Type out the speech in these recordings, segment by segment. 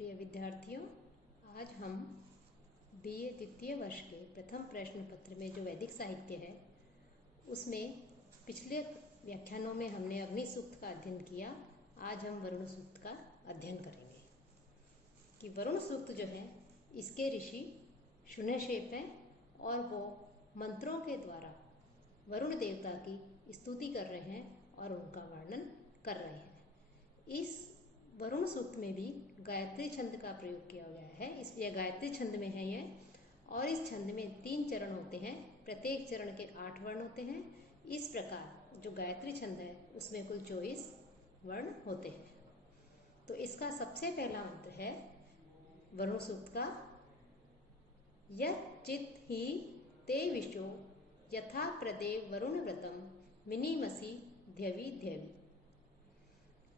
प्रिय विद्यार्थियों, आज हम बीए द्वितीय वर्ष के प्रथम प्रश्न पत्र में जो वैदिक साहित्य है उसमें पिछले व्याख्यानों में हमने अग्नि सूक्त का अध्ययन किया। आज हम वरुण सूक्त का अध्ययन करेंगे कि वरुण सूक्त जो है इसके ऋषि शून्यशेप हैं और वो मंत्रों के द्वारा वरुण देवता की स्तुति कर रहे हैं और उनका वर्णन कर रहे हैं। इस वरुण सूक्त में भी गायत्री छंद का प्रयोग किया गया है, इसलिए गायत्री छंद में है ये। और इस छंद में 3 चरण होते हैं, प्रत्येक चरण के 8 वर्ण होते हैं। इस प्रकार जो गायत्री छंद है उसमें कुल 24 वर्ण होते हैं। तो इसका सबसे पहला मंत्र है वरुण सूक्त का, यच्चित् ही ते विशो यथा प्रदेव वरुण व्रतम मिनिमसि ध्यवि ध्यवि।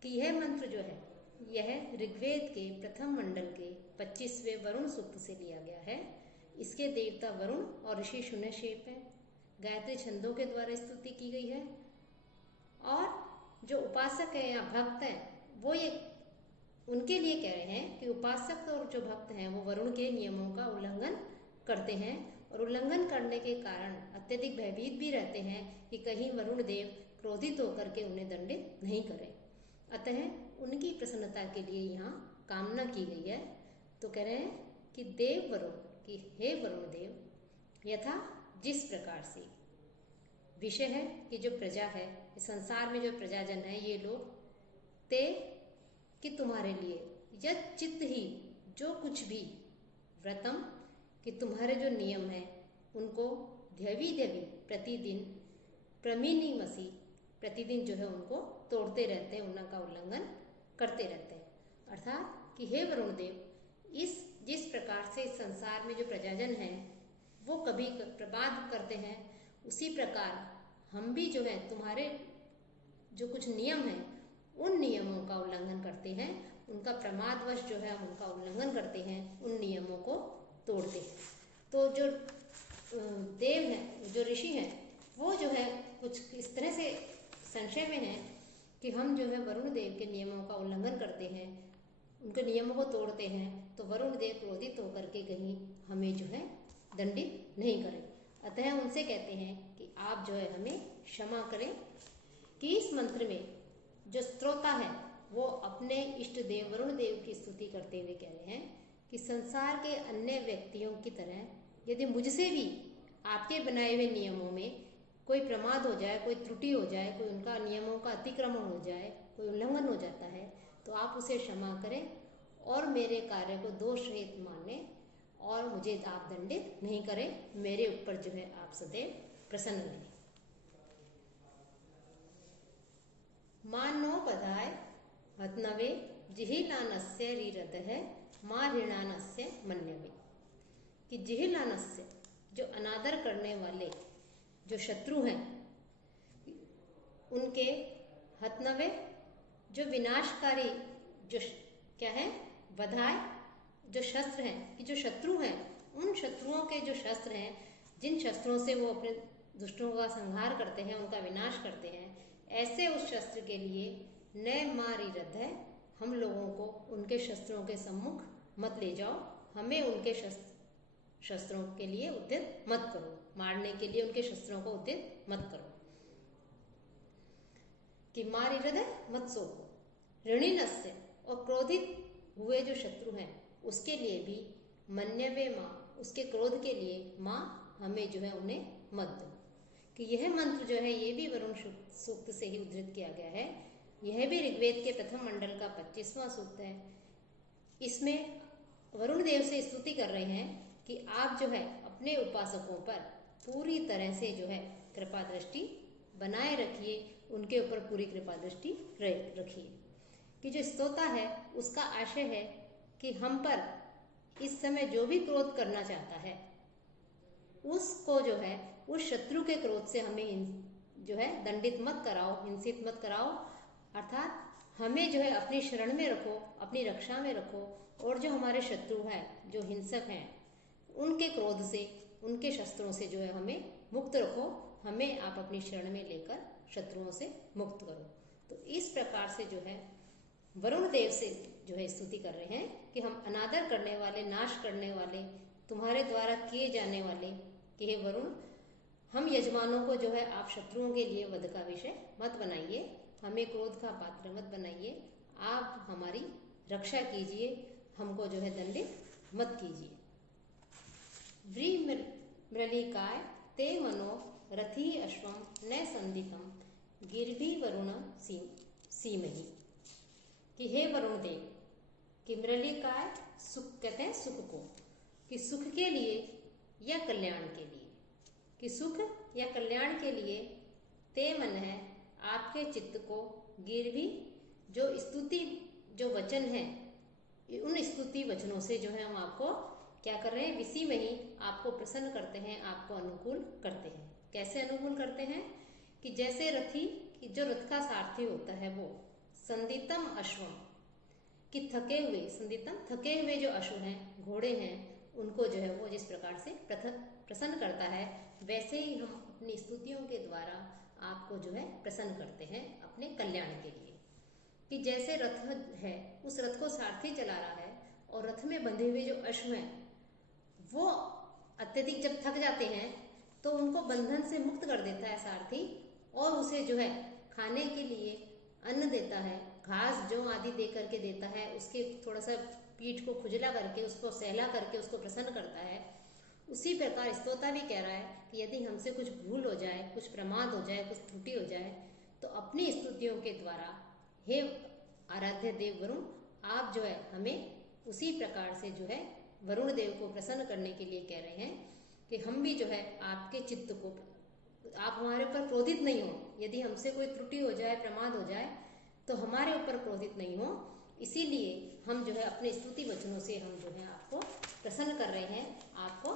कि यह मंत्र जो है यह ऋग्वेद के प्रथम मंडल के 25वें वरुण सूक्त से लिया गया है। इसके देवता वरुण और ऋषि शून्यशेप है। गायत्री छंदों के द्वारा स्तुति की गई है और जो उपासक है या भक्त हैं वो ये उनके लिए कह रहे हैं कि उपासक और जो भक्त हैं वो वरुण के नियमों का उल्लंघन करते हैं और उल्लंघन करने के कारण अत्यधिक भयभीत भी रहते हैं कि कहीं वरुण देव क्रोधित होकर के उन्हें दंडित नहीं करें। अतः उनकी प्रसन्नता के लिए यहाँ कामना की गई है। तो कह रहे हैं कि देव वरुण, कि हे वरुण देव, यथा जिस प्रकार से विषय है कि जो प्रजा है, संसार में जो प्रजाजन है ये लोग, ते कि तुम्हारे लिए, यत् चित्त ही जो कुछ भी, व्रतम कि तुम्हारे जो नियम है उनको, ध्यवि ध्यवि प्रतिदिन, प्रमीनिमसि प्रतिदिन जो है उनको तोड़ते रहते हैं, उनका उल्लंघन करते रहते हैं। अर्थात कि हे वरुण देव, इस जिस प्रकार से इस संसार में जो प्रजाजन है वो कभी प्रमाद करते हैं, उसी प्रकार हम भी जो है तुम्हारे जो कुछ नियम हैं उन नियमों का उल्लंघन करते हैं, उनका प्रमादवश जो है हम उनका उल्लंघन करते हैं, उन नियमों को तोड़ते हैं। तो जो देव हैं, जो ऋषि हैं, वो जो है कुछ इस तरह से संशय में है कि हम जो है वरुण देव के नियमों का उल्लंघन करते हैं, उनके नियमों को तोड़ते हैं, तो वरुण देव क्रोधित होकर के कहीं हमें जो है दंडित नहीं करें। अतः उनसे कहते हैं कि आप जो है हमें क्षमा करें। कि इस मंत्र में जो श्रोता है वो अपने इष्ट देव वरुण देव की स्तुति करते हुए कह रहे हैं कि संसार के अन्य व्यक्तियों की तरह यदि मुझसे भी आपके बनाए हुए नियमों में कोई प्रमाद हो जाए, कोई त्रुटि हो जाए, कोई उनका नियमों का अतिक्रमण हो जाए, कोई उल्लंघन हो जाता है, तो आप उसे क्षमा करें और मेरे कार्य को दोष रहित माने और मुझे आप दंडित नहीं करें। मेरे ऊपर जो है आप सदैव प्रसन्न रहें। मानो बधाय हतनवे जिहिलानस्य रिरदः मां ऋणानस्य मन्यवे। कि जिहिलानस्य जो अनादर करने वाले जो शत्रु हैं उनके, हतनवे जो विनाशकारी जो क्या है, बधाय जो शस्त्र हैं, कि जो शत्रु हैं उन शत्रुओं के जो शस्त्र हैं, जिन शस्त्रों से वो अपने दुष्टों का संहार करते हैं, उनका विनाश करते हैं, ऐसे उस शस्त्र के लिए न मारी रद्द है, हम लोगों को उनके शस्त्रों के सम्मुख मत ले जाओ, हमें उनके शस्त्रों के लिए उद्यत मत करो, मारने के लिए उनके शस्त्रों को उद्यत मत करो। कि मारी हृदय मत सोको, ऋणिनस्य और क्रोधित हुए जो शत्रु हैं उसके लिए भी, मन्यवे मां उसके क्रोध के लिए, मां हमें जो है उन्हें मत दो। कि यह मंत्र जो है ये भी वरुण सूक्त से ही उद्धृत किया गया है। यह भी ऋग्वेद के प्रथम मंडल का 25वां सूक्त है। इसमें वरुण देव से स्तुति कर रहे हैं कि आप जो है अपने उपासकों पर पूरी तरह से जो है कृपा दृष्टि बनाए रखिए, उनके ऊपर पूरी कृपा दृष्टि रखिए। कि जो स्तोता है उसका आशय है कि हम पर इस समय जो भी क्रोध करना चाहता है उसको जो है उस शत्रु के क्रोध से हमें जो है दंडित मत कराओ, हिंसित मत कराओ। अर्थात हमें जो है अपनी शरण में रखो, अपनी रक्षा में रखो, और जो हमारे शत्रु हैं, जो हिंसक हैं, उनके क्रोध से, उनके शस्त्रों से जो है हमें मुक्त रखो, हमें आप अपनी शरण में लेकर शत्रुओं से मुक्त करो। तो इस प्रकार से जो है वरुण देव से जो है स्तुति कर रहे हैं कि हम अनादर करने वाले, नाश करने वाले, तुम्हारे द्वारा किए जाने वाले, कि हे वरुण, हम यजमानों को जो है आप शत्रुओं के लिए वध का विषय मत बनाइए, हमें क्रोध का पात्र मत बनाइए, आप हमारी रक्षा कीजिए, हमको जो है दंडित मत कीजिए। व्रीमृलिकाय ते मनो रथी अश्वम न संदितम गिरभी वरुण सीमहि, कि हे वरुण देव, कि मृलिकाय सुख कहते हैं सुख को, कि सुख के लिए या कल्याण के लिए, कि सुख या कल्याण के लिए ते मन है आपके चित्त को, गिरभी जो स्तुति जो वचन है, उन स्तुति वचनों से जो है हम आपको क्या कर रहे हैं, इसी में ही आपको प्रसन्न करते हैं, आपको अनुकूल करते हैं। कैसे अनुकूल करते हैं कि जैसे रथी कि जो रथ का सारथी होता है वो संदितम अश्वम कि थके हुए, संदितम थके हुए जो अश्व हैं, घोड़े हैं, उनको जो है वो जिस प्रकार से प्रसन्न करता है, वैसे ही हम अपनी स्तुतियों के द्वारा आपको जो है प्रसन्न करते हैं अपने कल्याण के लिए। कि जैसे रथ है, उस रथ को सारथी चला रहा है और रथ में बंधे हुए जो अश्व हैं वो अत्यधिक जब थक जाते हैं तो उनको बंधन से मुक्त कर देता है सारथी, और उसे जो है खाने के लिए अन्न देता है, घास जौ आदि दे करके देता है, उसके थोड़ा सा पीठ को खुजला करके, उसको सहला करके उसको प्रसन्न करता है। उसी प्रकार स्तोता भी कह रहा है कि यदि हमसे कुछ भूल हो जाए, कुछ प्रमाद हो जाए, कुछ त्रुटि हो जाए, तो अपनी स्तुतियों के द्वारा हे आराध्य देव वरुण, आप जो है हमें उसी प्रकार से जो है वरुण देव को प्रसन्न करने के लिए कह रहे हैं कि हम भी जो है आपके चित्त को, आप हमारे ऊपर क्रोधित नहीं हो, यदि हमसे कोई त्रुटि हो जाए, प्रमाद हो जाए, तो हमारे ऊपर क्रोधित नहीं हो। इसीलिए हम जो है अपने स्तुति वचनों से हम जो है आपको प्रसन्न कर रहे हैं, आपको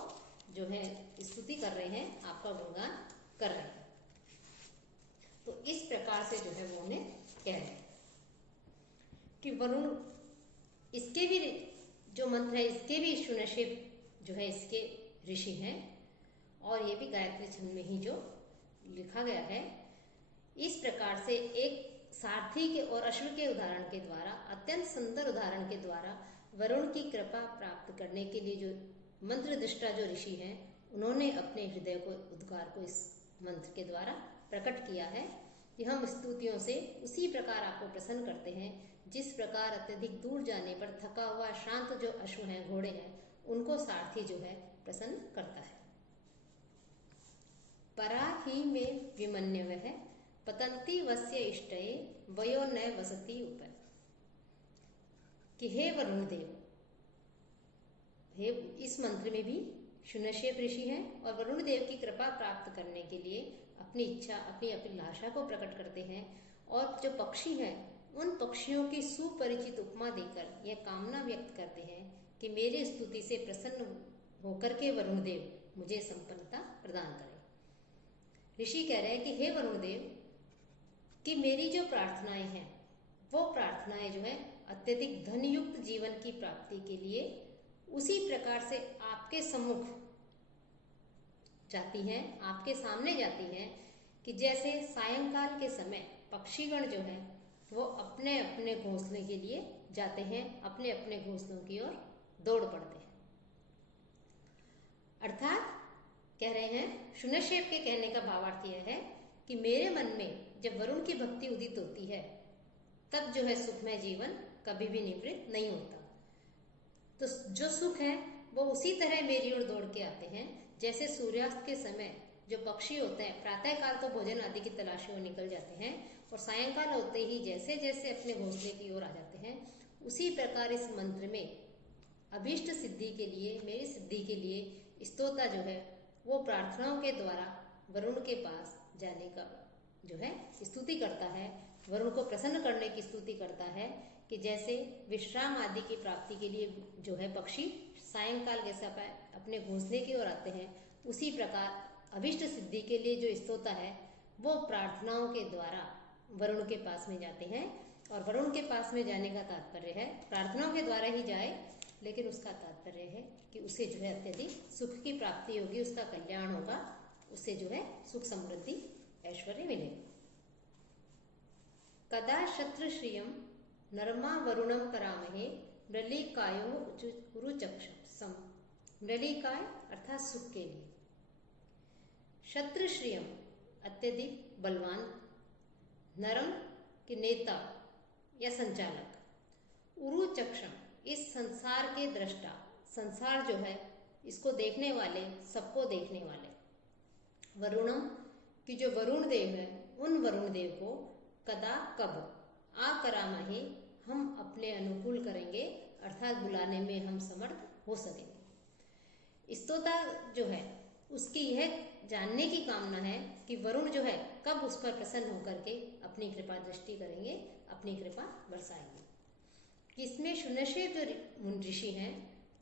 जो है स्तुति कर रहे हैं, आपका गुणगान कर रहे हैं। तो इस प्रकार से जो है वो उन्हें कह रहे हैं कि वरुण, इसके भी जो मंत्र है, इसके भी शुनशेप जो है इसके ऋषि हैं, और ये भी गायत्री छंद में ही जो लिखा गया है। इस प्रकार से एक सारथी के और अश्व के उदाहरण के द्वारा, अत्यंत सुंदर उदाहरण के द्वारा वरुण की कृपा प्राप्त करने के लिए जो मंत्र दृष्टा जो ऋषि हैं, उन्होंने अपने हृदय को, उद्गार को इस मंत्र के द्वारा प्रकट किया है कि हम स्तुतियों से उसी प्रकार आपको प्रसन्न करते हैं जिस प्रकार अत्यधिक दूर जाने पर थका हुआ शांत जो अश्व हैं, घोड़े हैं, उनको सारथी जो है प्रसन्न करता है। परा ही में विमन्यव है पतंती वस्य इष्टये वयो न वसति उपर, कि हे वरुण देव, हे, इस मंत्र में भी शुनशेप ऋषि हैं और वरुण देव की कृपा प्राप्त करने के लिए अपनी इच्छा, अपनी अभिलाषा को प्रकट करते हैं, और जो पक्षी हैं उन पक्षियों की सुपरिचित उपमा देकर यह कामना व्यक्त करते हैं कि मेरे स्तुति से प्रसन्न होकर के वरुण देव मुझे संपन्नता प्रदान करें। ऋषि कह रहे हैं कि हे वरुण देव, कि मेरी जो प्रार्थनाएं हैं वो प्रार्थनाएं जो है अत्यधिक धनयुक्त जीवन की प्राप्ति के लिए उसी प्रकार से आपके सम्मुख जाती हैं, आपके सामने जाती हैं, कि जैसे सायंकाल के समय पक्षीगण जो है वो अपने अपने घोंसले के लिए जाते हैं, अपने अपने घोंसलों की ओर दौड़ पड़ते हैं। अर्थात कह रहे हैं, शुनशेप के कहने का भावार्थ यह है कि मेरे मन में जब वरुण की भक्ति उदित होती है तब जो है सुखमय जीवन कभी भी निवृत्त नहीं होता। तो जो सुख है वो उसी तरह मेरी ओर दौड़ के आते हैं जैसे सूर्यास्त के समय जो पक्षी होते हैं प्रातःकाल तो भोजन आदि की तलाशी में निकल जाते हैं, और सायंकाल होते ही जैसे जैसे अपने घोंसले की ओर आ जाते हैं, उसी प्रकार इस मंत्र में अभीष्ट सिद्धि के लिए, मेरी सिद्धि के लिए स्तोता जो है वो प्रार्थनाओं के द्वारा वरुण के पास जाने का जो है स्तुति करता है, वरुण को प्रसन्न करने की स्तुति करता है, कि जैसे विश्राम आदि की प्राप्ति के लिए जो है पक्षी सायंकाल के समय अपने घोंसले की ओर आते हैं, उसी प्रकार अभीष्ट सिद्धि के लिए जो स्तोता है वो प्रार्थनाओं के द्वारा वरुण के पास में जाते हैं। और वरुण के पास में जाने का तात्पर्य है प्रार्थनाओं के द्वारा ही जाए, लेकिन उसका तात्पर्य है कि उसे जो है अत्यधिक सुख की प्राप्ति होगी, उसका कल्याण होगा, उसे जो है सुख समृद्धि ऐश्वर्य मिलेगा। कदा शत्रु श्रियम नरमा वरुणम करामहे मृलिकायो रुचक्षम। मृलिकाय अर्थात सुख के लिए। क्षत्रियम अत्यधिक बलवान, नरम के नेता या संचालक, उरुचक्षम इस संसार के दृष्टा, संसार जो है इसको देखने वाले, सबको देखने वाले। वरुणम कि जो वरुण देव है, उन वरुण देव को कदा कब आकरामहे हम अपने अनुकूल करेंगे, अर्थात बुलाने में हम समर्थ हो सकेंगे। स्तोता जो है उसकी यह जानने की कामना है कि वरुण जो है कब उस पर प्रसन्न होकर के अपनी कृपा दृष्टि करेंगे, अपनी कृपा बरसाएंगे। इसमें शुनश्रेष्ठ जो ऋषि हैं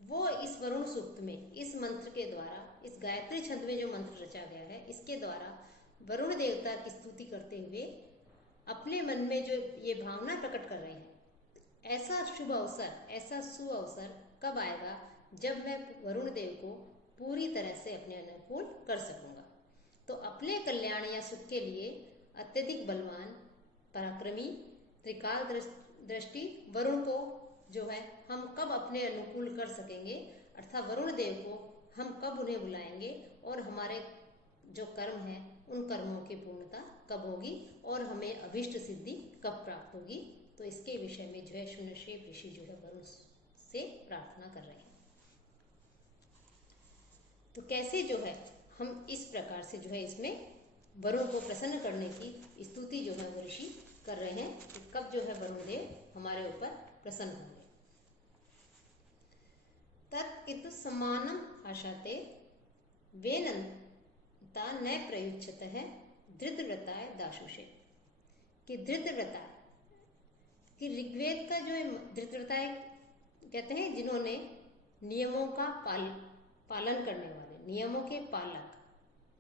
वो इस वरुण सूक्त में, इस मंत्र के द्वारा, इस गायत्री छंद में जो मंत्र रचा गया है इसके द्वारा वरुण देवता की स्तुति करते हुए अपने मन में जो ये भावना प्रकट कर रहे हैं, ऐसा शुभ अवसर, ऐसा सुअवसर कब आएगा जब मैं वरुण देव को पूरी तरह से अपने अनुकूल कर सकूंगा। तो अपने कल्याण या सुख के लिए अत्यधिक बलवान, पराक्रमी, त्रिकाल दृष्टि वरुण को जो है हम कब अपने अनुकूल कर सकेंगे, अर्थात वरुण देव को हम कब उन्हें बुलाएंगे और हमारे जो कर्म है उन कर्मों की पूर्णता कब होगी और हमें अभिष्ट सिद्धि कब प्राप्त होगी। तो इसके विषय में जो है शुनश्रेष्ठ ऋषि जो है वरुण से प्रार्थना कर रहे हैं। तो कैसे जो है हम इस प्रकार से जो है इसमें वरुण को प्रसन्न करने की स्तुति जो है वो ऋषि कर रहे हैं कि कब जो है वरुण देव हमारे ऊपर प्रसन्न होंगे। तत् समानम आशाते वेनंता न प्रयुच्छत है धृतव्रताय दाशुषे। कि धृतव्रता कि ऋग्वेद का जो धृतव्रताय कहते हैं जिन्होंने नियमों का पालन करने वाले, नियमों के पालक,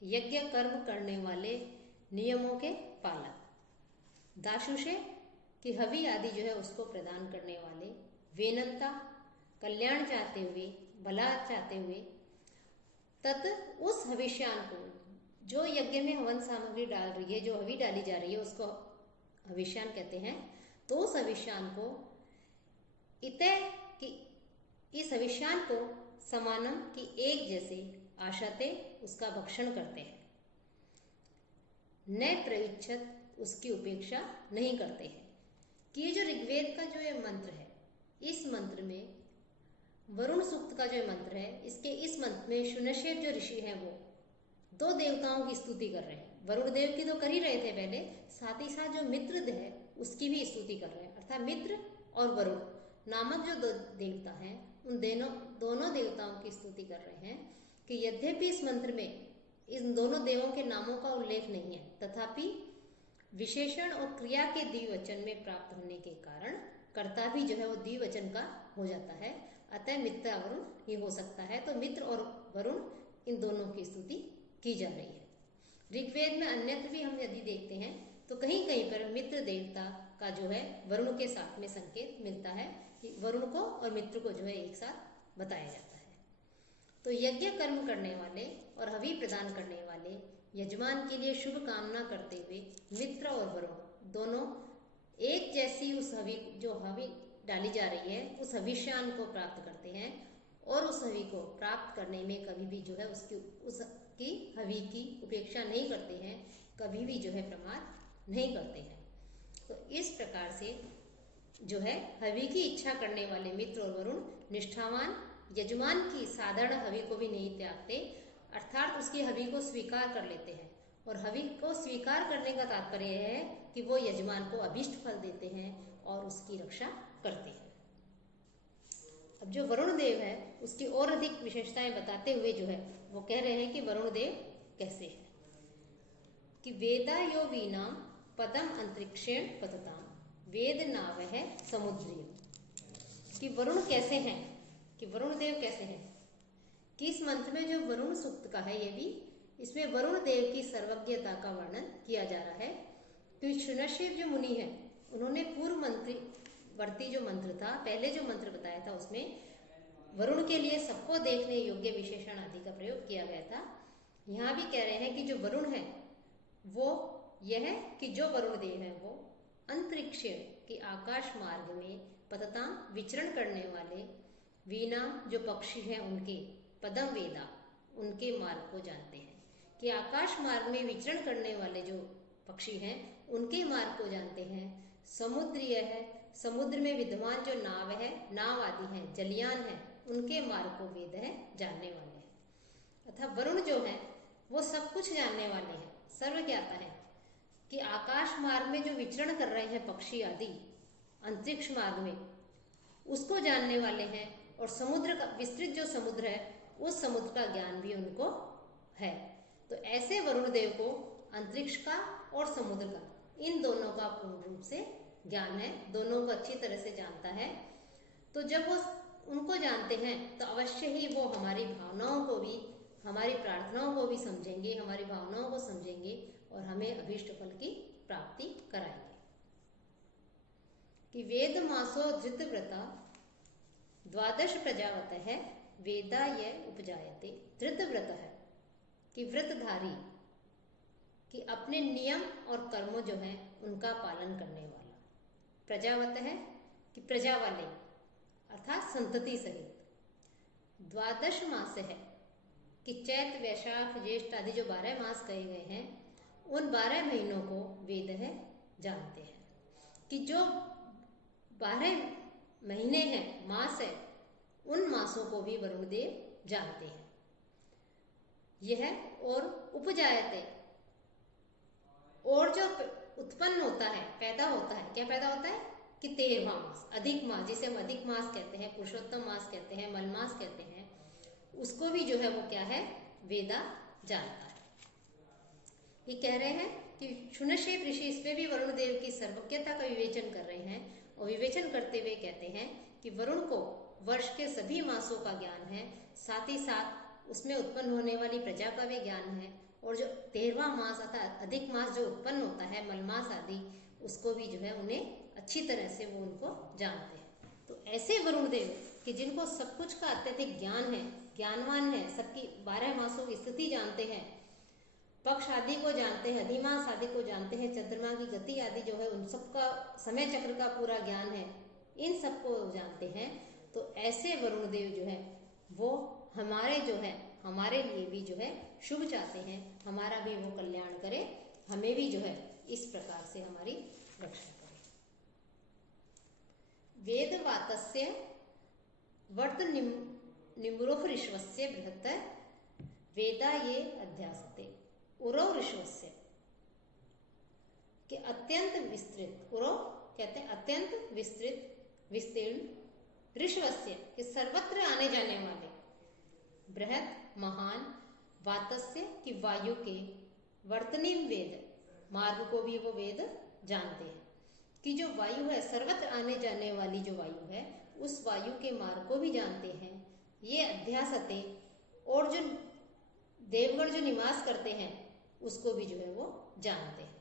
यज्ञ कर्म करने वाले नियमों के पालक, दाशुषे कि हवि आदि जो है उसको प्रदान करने वाले, वेनंता कल्याण चाहते हुए, भला चाहते हुए, तत् उस हविष्यान को जो यज्ञ में हवन सामग्री डाल रही है, जो हवि डाली जा रही है उसको हविष्यान कहते हैं। तो उस हविष्यान को इतः कि इस हविष्यान को समानम की एक जैसे आशाते उसका भक्षण करते हैं, न प्रयुच्छत उसकी उपेक्षा नहीं करते हैं। कि ये जो ऋग्वेद का जो ये मंत्र है, इस मंत्र में वरुण सूक्त का जो मंत्र है, इसके इस मंत्र में शुनश्रेष्ठ जो ऋषि हैं वो दो देवताओं की स्तुति कर रहे हैं। वरुण देव की तो कर ही रहे थे पहले, साथ ही साथ जो मित्र है उसकी भी स्तुति कर रहे हैं। अर्थात मित्र और वरुण नामक जो दो देवता हैं उन दोनों देवताओं की स्तुति कर रहे हैं। कि यद्यपि इस मंत्र में इन दोनों देवों के नामों का उल्लेख नहीं है, तथापि विशेषण और क्रिया के द्विवचन में प्राप्त होने के कारण कर्ता भी जो है वो द्विवचन का हो जाता है। अतः मित्र वरुण ये हो सकता है। तो मित्र और वरुण इन दोनों की स्तुति की जा रही है। ऋग्वेद में अन्यत्र भी हम यदि देखते हैं तो कहीं कहीं पर मित्र देवता का जो है वरुण के साथ में संकेत मिलता है कि वरुण को और मित्र को जो है एक साथ बताया जाता है। तो यज्ञ कर्म करने वाले और हवि प्रदान करने वाले यजमान के लिए शुभ कामना करते हुए मित्र और वरुण दोनों एक जैसी उस हवि जो हवि डाली जा रही है उस हविष्यान को प्राप्त करते हैं और उस हवि को प्राप्त करने में कभी भी जो है उसकी हवि की उपेक्षा नहीं करते हैं, कभी भी जो है प्रमाद नहीं करते हैं। तो इस प्रकार से जो है हवि की इच्छा करने वाले मित्र और वरुण निष्ठावान यजमान की साधारण हवि को भी नहीं त्यागते, अर्थात उसकी हवि को स्वीकार कर लेते हैं। और हवि को स्वीकार करने का तात्पर्य है कि वो यजमान को अभीष्ट फल देते हैं और उसकी रक्षा करते हैं। अब जो वरुण देव है उसकी और अधिक विशेषताएं बताते हुए जो है वो कह रहे हैं कि वरुण देव कैसे है। कि वेदा यो वीनाम पदम अंतरिक्षेण पतताम वेद नावह समुद्री। कि वरुण कैसे हैं, कि वरुण देव कैसे हैं। कि इस मंत्र में जो वरुण सूक्त का है ये भी, इसमें वरुण देव की सर्वज्ञता का वर्णन किया जा रहा है। तो शुनश्रेष्ठ जो मुनि है उन्होंने पूर्व मंत्री वर्ती जो मंत्र था, पहले जो मंत्र बताया था उसमें वरुण के लिए सबको देखने योग्य विशेषण आदि का प्रयोग किया गया था। यहाँ भी कह रहे हैं कि जो वरुण है वो यह है कि जो वरुण देव है वो अंतरिक्ष कि आकाश मार्ग में पतता विचरण करने वाले वीणा जो पक्षी हैं उनके पदम वेदा उनके मार्ग को जानते हैं। कि आकाश मार्ग में विचरण करने वाले जो पक्षी हैं उनके मार्ग को जानते हैं। समुद्रीय है, समुद्र में विद्यमान जो नाव है, नाव आदि हैं, जलयान है, उनके मार्ग को वेद है जानने वाले हैं। अतः वरुण जो है वो सब कुछ जानने वाले हैं, सर्वज्ञाता है। कि आकाश मार्ग में जो विचरण कर रहे हैं पक्षी आदि अंतरिक्ष मार्ग में, उसको जानने वाले हैं। और समुद्र का विस्तृत जो समुद्र है उस समुद्र का ज्ञान भी उनको है। तो ऐसे वरुण देव को अंतरिक्ष का और समुद्र का, इन दोनों का पूर्ण रूप से ज्ञान है, दोनों को अच्छी तरह से जानता है। तो जब वो उनको जानते हैं तो अवश्य ही वो हमारी भावनाओं को भी, हमारी प्रार्थनाओं को भी समझेंगे, हमारी भावनाओं को समझेंगे और हमें अभीष्ट फल की प्राप्ति कराएंगे। कि वेद मासो धृतव्रता द्वादश प्रजावत है वेदा ये उपजायते। धृतव्रत है कि व्रतधारी, कि अपने नियम और कर्मों जो है उनका पालन करने वाला। प्रजावत है कि प्रजा वाले अर्थात संतति सहित। द्वादश मास है कि चैत वैशाख ज्येष्ठ आदि जो 12 मास कहे गए हैं उन 12 महीनों को वेद है जानते हैं। कि जो 12 महीने हैं, मास है, उन मासों को भी वरुण देव जानते हैं। यह और उपजायते, और जो उत्पन्न होता है, पैदा होता है, क्या पैदा होता है कि 13वां मास, अधिक मास, जिसे हम अधिक मास कहते हैं, पुरुषोत्तम मास कहते हैं, मलमास कहते हैं, उसको भी जो है वो क्या है वेदा जानता है। ये कह रहे हैं कि शुनशेप ऋषि इसमें भी वरुण देव की सर्वज्ञता का विवेचन कर रहे हैं और विवेचन करते हुए कहते हैं कि वरुण को वर्ष के सभी मासों का ज्ञान है, साथ ही साथ उसमें उत्पन्न होने वाली प्रजा का भी ज्ञान है, और जो 13वां मास अर्थात अधिक मास जो उत्पन्न होता है, मलमास आदि, उसको भी जो है उन्हें अच्छी तरह से वो उनको जानते हैं। तो ऐसे वरुण देव कि जिनको सब कुछ का अत्यधिक ज्ञान है, ज्ञानवान है, सबकी 12 मासों की स्थिति जानते हैं, पक्ष आदि को जानते हैं, अधिमास आदि को जानते हैं, चंद्रमा की गति आदि जो है उन सबका, समय चक्र का पूरा ज्ञान है, इन सबको जानते हैं। तो ऐसे वरुण देव जो है वो हमारे जो है, हमारे लिए भी जो है शुभ चाहते हैं, हमारा भी वो कल्याण करे, हमें भी जो है इस प्रकार से हमारी रक्षा करे। वेदवातस्य वर्त निम्रोह ऋष्वस्य बृहत्तर वेदा ये अध्यासते। उरो ऋष्वस्य कि अत्यंत विस्तृत, उरो कहते हैं अत्यंत विस्तृत विस्तीर्ण, ऋष्वस्य कि सर्वत्र आने जाने वाले, बृहत महान, वातस्य कि वायु के, वर्तनीम वेद मार्ग को भी वो वेद जानते हैं। कि जो वायु है, सर्वत्र आने जाने वाली जो वायु है, उस वायु के मार्ग को भी जानते हैं। ये अध्यासते, और जो देवगण जो निवास करते हैं उसको भी जो है वो जानते हैं।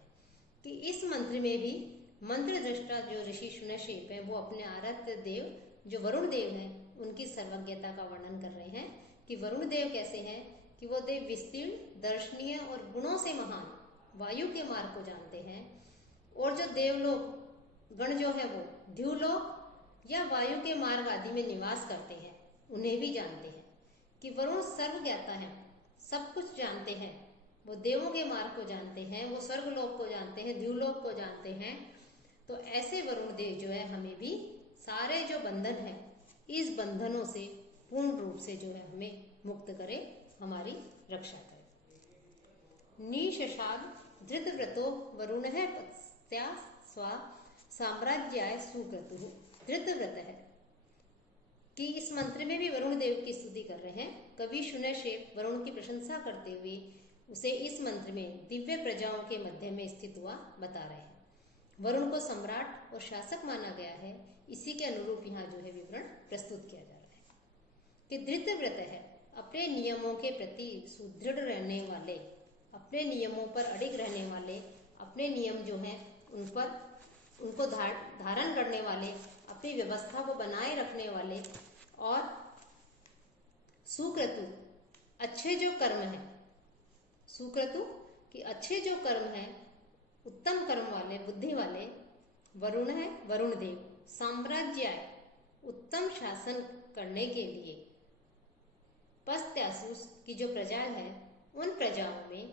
कि इस मंत्र में भी मंत्र दृष्टा जो ऋषि शुनशेप है वो अपने आराध्य देव जो वरुण देव हैं उनकी सर्वज्ञता का वर्णन कर रहे हैं। कि वरुण देव कैसे हैं कि वो देव विस्तीर्ण, दर्शनीय और गुणों से महान वायु के मार्ग को जानते हैं। और जो देवलोक गण जो है वो द्युलोक या वायु के मार्ग आदि में निवास करते हैं उन्हें भी जानते हैं। कि वरुण सर्वज्ञाता है, सब कुछ जानते हैं, वो देवों के मार्ग को जानते हैं, वो स्वर्गलोक को जानते हैं, द्युलोक को जानते हैं। तो ऐसे वरुण देव जो है हमें भी सारे जो बंधन है इस बंधनों से पूर्ण रूप से जो है हमें मुक्त करे, हमारी रक्षा करे। निशशाद धृतव्रतो वरुण है पत्या स्वा साम्राज्याय सुक्रतु। धृतव्रत है कि इस मंत्र में भी वरुण देव की स्तुति कर रहे हैं। कवि शुनशेप वरुण की प्रशंसा करते हुए उसे इस मंत्र में दिव्य प्रजाओं के मध्य में स्थित हुआ बता रहे हैं। वरुण को सम्राट और शासक माना गया है, इसी के अनुरूप यहाँ जो है विवरण प्रस्तुत किया जा रहा है। कि धृतव्रत है अपने नियमों के प्रति सुदृढ़ रहने वाले, अपने नियमों पर अडिग रहने वाले, अपने नियम जो हैं उन पर उनको धारण करने वाले, अपनी व्यवस्था को बनाए रखने वाले, और सुक्रतु अच्छे जो कर्म हैं, सुक्रतु कि अच्छे जो कर्म हैं, उत्तम कर्म वाले, बुद्धि वाले, वरुण है, वरुण देव साम्राज्य उत्तम शासन करने के लिए पस्त्यासुस की जो प्रजा है उन प्रजाओं में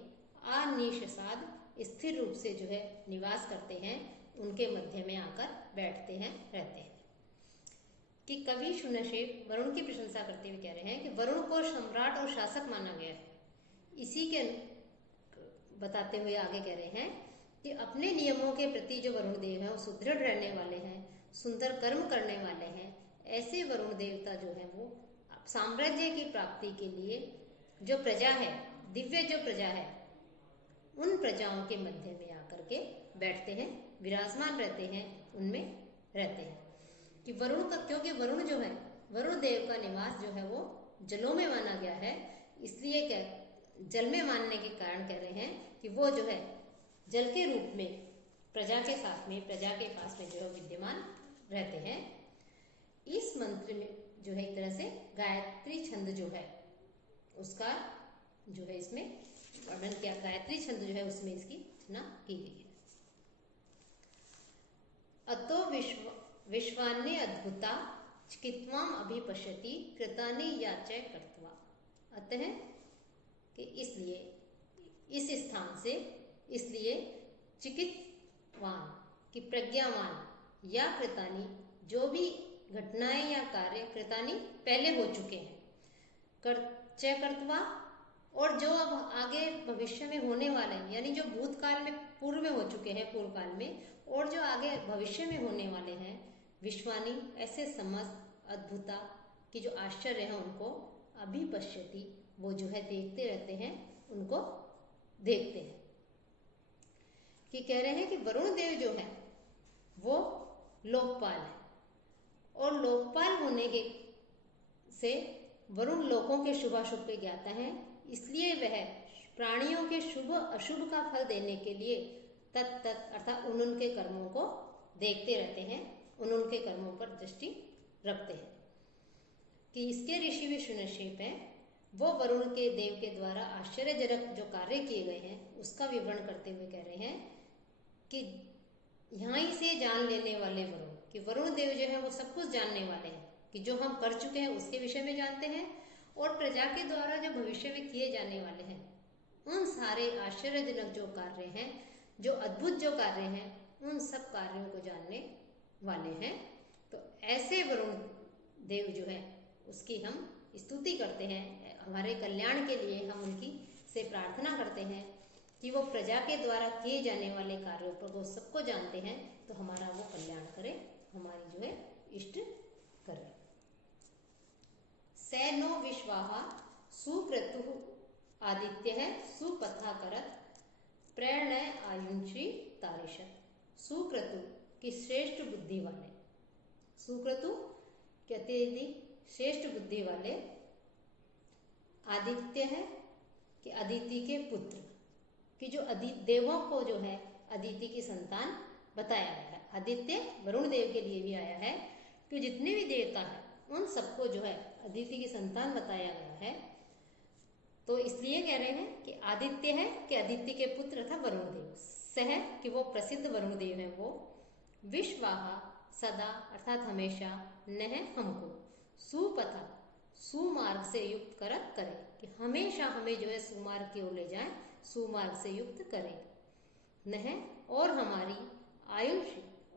अनिषसाद स्थिर रूप से जो है निवास करते हैं, उनके मध्य में आकर बैठते हैं, रहते हैं। कि कवि शुनशेफ वरुण की प्रशंसा करते हुए कह रहे हैं कि वरुण को सम्राट और शासक माना गया है। इसी के बताते हुए आगे कह रहे हैं कि अपने नियमों के प्रति जो वरुण देव है वो सुदृढ़ रहने वाले हैं, सुंदर कर्म करने वाले हैं। ऐसे वरुण देवता जो है वो साम्राज्य की प्राप्ति के लिए जो प्रजा है, दिव्य जो प्रजा है, उन प्रजाओं के मध्य में आकर के बैठते हैं, विराजमान रहते हैं, उनमें रहते हैं। कि वरुण का, क्योंकि वरुण जो है, वरुण देव का निवास जो है वो जलों में माना गया है, इसलिए जल में मानने के कारण कह रहे हैं कि वो जो है जल के रूप में प्रजा के साथ में, प्रजा के पास में जो है विद्यमान रहते हैं। इस मंत्र में जो है एक तरह से गायत्री छंद जो है उसका जो है इसमें वर्णन किया, गायत्री छंद जो है उसमें इसकी रचना की गई है। अतो विश्वान्य अद्भुता चिकित्वाम अभिपश्यति कृतानि याचय कर्त्वा। अतः कि इसलिए इस स्थान से, इसलिए चिकित्वान कि प्रज्ञावान या कृतानि जो भी घटनाएं या कार्य कृतानि पहले हो चुके हैं, चय कर्त्वा और जो अब आगे भविष्य में होने वाले हैं, यानी जो भूतकाल में पूर्व में हो चुके हैं, पूर्व काल में, और जो आगे भविष्य में होने वाले हैं, विश्वानी ऐसे समस्त अद्भुता की जो आश्चर्य है उनको अभिपश्यति वो जो है देखते रहते हैं, उनको देखते हैं। कि कह रहे हैं कि वरुण देव जो है वो लोकपाल है, और लोकपाल होने के से वरुण लोकों के शुभाशुभ के ज्ञाता हैं, इसलिए वह प्राणियों के शुभ अशुभ का फल देने के लिए तत् अर्थात उनके कर्मों को देखते रहते हैं, उनके कर्मों पर दृष्टि रखते हैं। कि इसके ऋषि भी शुनशेप हैं, वो वरुण के देव के द्वारा आश्चर्यजनक जो कार्य किए गए हैं उसका विवरण करते हुए कह रहे हैं कि यहाँ ही से जान लेने वाले वरुण, कि वरुण देव जो है वो सब कुछ जानने वाले हैं, कि जो हम कर चुके हैं उसके विषय में जानते हैं, और प्रजा के द्वारा जो भविष्य में किए जाने वाले हैं उन सारे आश्चर्यजनक जो कार्य हैं, जो अद्भुत जो कार्य हैं, उन सब कार्यों को जानने वाले हैं। तो ऐसे वरुण देव जो है उसकी हम स्तुति करते हैं, हमारे कल्याण के लिए हम उनकी से प्रार्थना करते हैं कि वो प्रजा के द्वारा किए जाने वाले कार्यों पर वो सबको जानते हैं, तो हमारा वो कल्याण करे, हमारी जो है इष्ट करे। सैनो विश्वाहा सुक्रतु आदित्य है सुपथा करत प्रेरणय आयुंशी तारिशत। सुक्रतु की श्रेष्ठ बुद्धि वाले, सुक्रतु कहते श्रेष्ठ बुद्धि वाले, आदित्य है कि अदिति के पुत्र, कि जो देवों को जो है अदिति की संतान बताया गया है। आदित्य वरुण देव के लिए भी आया है कि जितने भी देवता है उन सबको जो है अदिति की संतान बताया गया है। तो इसलिए कह रहे हैं कि आदित्य है कि अदिति के पुत्र था वरुण देव, सह कि वो प्रसिद्ध वरुण देव है, वो विश्वाहा सदा अर्थात हमेशा, नह हमको, सुपथा सुमार्ग से युक्त करत करे, कि हमेशा हमें जो है सुमार्ग की ओर ले जाए, सुमार्ग से युक्त करे। नह और हमारी आयुष,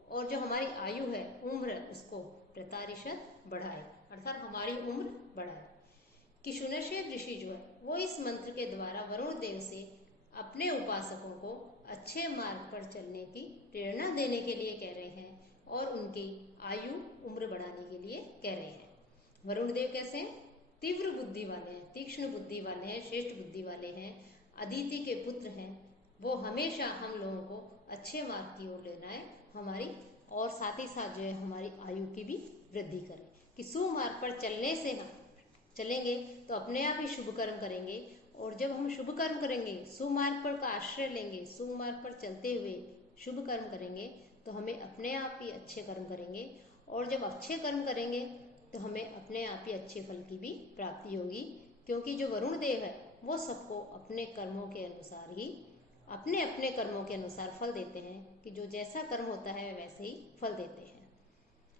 और जो हमारी आयु है, उम्र, उसको प्रतारिशत बढ़ाए, अर्थात हमारी उम्र बढ़ाए। कि शुनशेप ऋषि जो है वो इस मंत्र के द्वारा वरुण देव से अपने उपासकों को अच्छे मार्ग पर चलने की प्रेरणा देने के लिए कह रहे हैं, और उनकी आयु उम्र बढ़ाने के लिए कह रहे हैं। वरुण देव कैसे हैं? तीव्र बुद्धि वाले हैं, तीक्ष्ण बुद्धि वाले हैं, श्रेष्ठ बुद्धि वाले हैं, अदिति के पुत्र हैं। वो हमेशा हम लोगों को अच्छे मार्ग की ओर लेना है हमारी, और साथ ही साथ जो है हमारी आयु की भी वृद्धि करें। कि सुमार्ग पर चलने से हम चलेंगे तो अपने आप ही शुभ कर्म करेंगे, और जब हम शुभ कर्म करेंगे, सुमार्ग पर का आश्रय लेंगे, सुमार्ग पर चलते हुए शुभ कर्म करेंगे, तो हमें अपने आप ही अच्छे कर्म करेंगे, और जब अच्छे कर्म करेंगे तो हमें अपने आप ही अच्छे फल की भी प्राप्ति होगी। क्योंकि जो वरुण देव है वो सबको अपने कर्मों के अनुसार ही अपने अपने कर्मों के अनुसार फल देते हैं कि जो जैसा कर्म होता है वैसे ही फल देते हैं।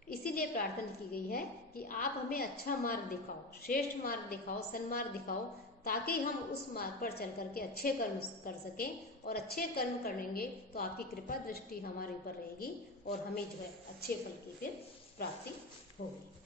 इसीलिए प्रार्थना की गई है कि आप हमें अच्छा मार्ग दिखाओ, श्रेष्ठ मार्ग दिखाओ, सन्मार्ग दिखाओ, ताकि हम उस मार्ग पर चल करके अच्छे कर्म कर सकें, और अच्छे कर्म करेंगे तो आपकी कृपा दृष्टि हमारे ऊपर रहेगी और हमें जो है अच्छे फल की फिर प्राप्ति होगी।